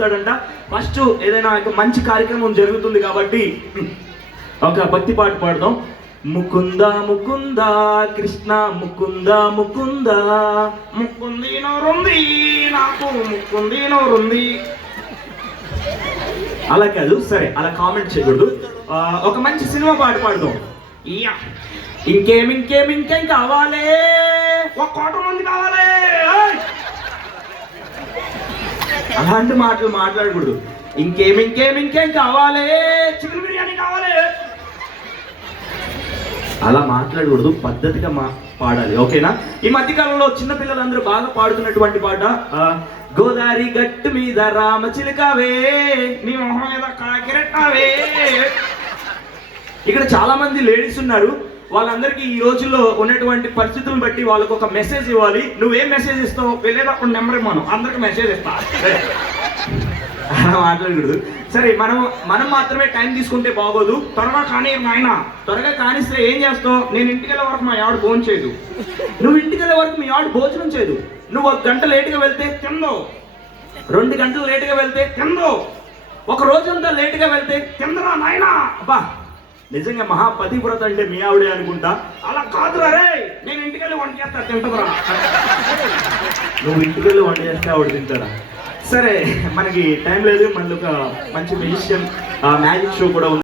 వస్తాడంట. First ఏదైనా మంచి కార్యక్రమం జరుగుతుంది కాబట్టి ఒక భక్తి పాట పాడదాం. ముకుంద ముకుంద కృష్ణ ముకుంద ముకుంద, ముక్కుంది నోరుంది నాకు ముక్కుంది నోరుంది. అలా కాదు, సరే అలా కామెంట్ చేయకూడదు. ఒక మంచి సినిమా పాట పాడదాం. ఇంకేం కావాలి, 1 కోటి మంది కావాలి, అలాంటి మాటలు మాట్లాడకూడదు. ఇంకేం కావాలి, చికెన్ బిర్యానీ కావాలి, అలా మాట్లాడకూడదు. పద్ధతిగా పాడాలి, ఓకేనా? ఈ మధ్యకాలంలో చిన్న పిల్లలందరూ బాగా పాడుతున్నటువంటి పాట గోదావరి గట్టు మీద రామచిలుకవే నీ మొహం మీద కాకిరెట్టావే. ఇక్కడ చాలా మంది లేడీస్ ఉన్నారు. వాళ్ళందరికీ ఈ రోజుల్లో ఉన్నటువంటి పరిస్థితులను బట్టి వాళ్ళకు ఒక మెసేజ్ ఇవ్వాలి. నువ్వేం మెసేజ్ ఇస్తావు? వెళ్ళేటప్పుడు నెంబర్ ఇవ్వను, అందరికి మెసేజ్ ఇస్తా. మాట్లాడకూడదు. సరే, మనం మాత్రమే టైం తీసుకుంటే బాగోదు. త్వరగా కానీ నాయన, త్వరగా కానిస్తే ఏం చేస్తావు? నేను ఇంటికి వెళ్ళే వరకు మా ఆవిడ భోజనం చేయదు. నువ్వు ఇంటికి వెళ్ళే వరకు మీ ఆవిడ భోజనం చేయదు. నువ్వు 1 గంట లేటుగా వెళ్తే తిందో, 2 గంటలు లేటుగా వెళ్తే తిందో, 1 రోజంతా లేటుగా వెళ్తే తిందరా నాయన. అబ్బా, నిజంగా మహాపతివ్రత అంటే మీ ఆవిడే అనుకుంటా. అలా కాదురా రే, నేను ఇంటికి వెళ్ళి వంట చేస్తా, తింటరా. నువ్వు ఇంటికి వెళ్ళి వంట చేస్తే ఆవిడ తింటారా? సరే, మనకి టైం లేదు. మనకి ఒక మంచి మ్యూజిషియన్ మ్యాజిక్ షో కూడా ఉంది.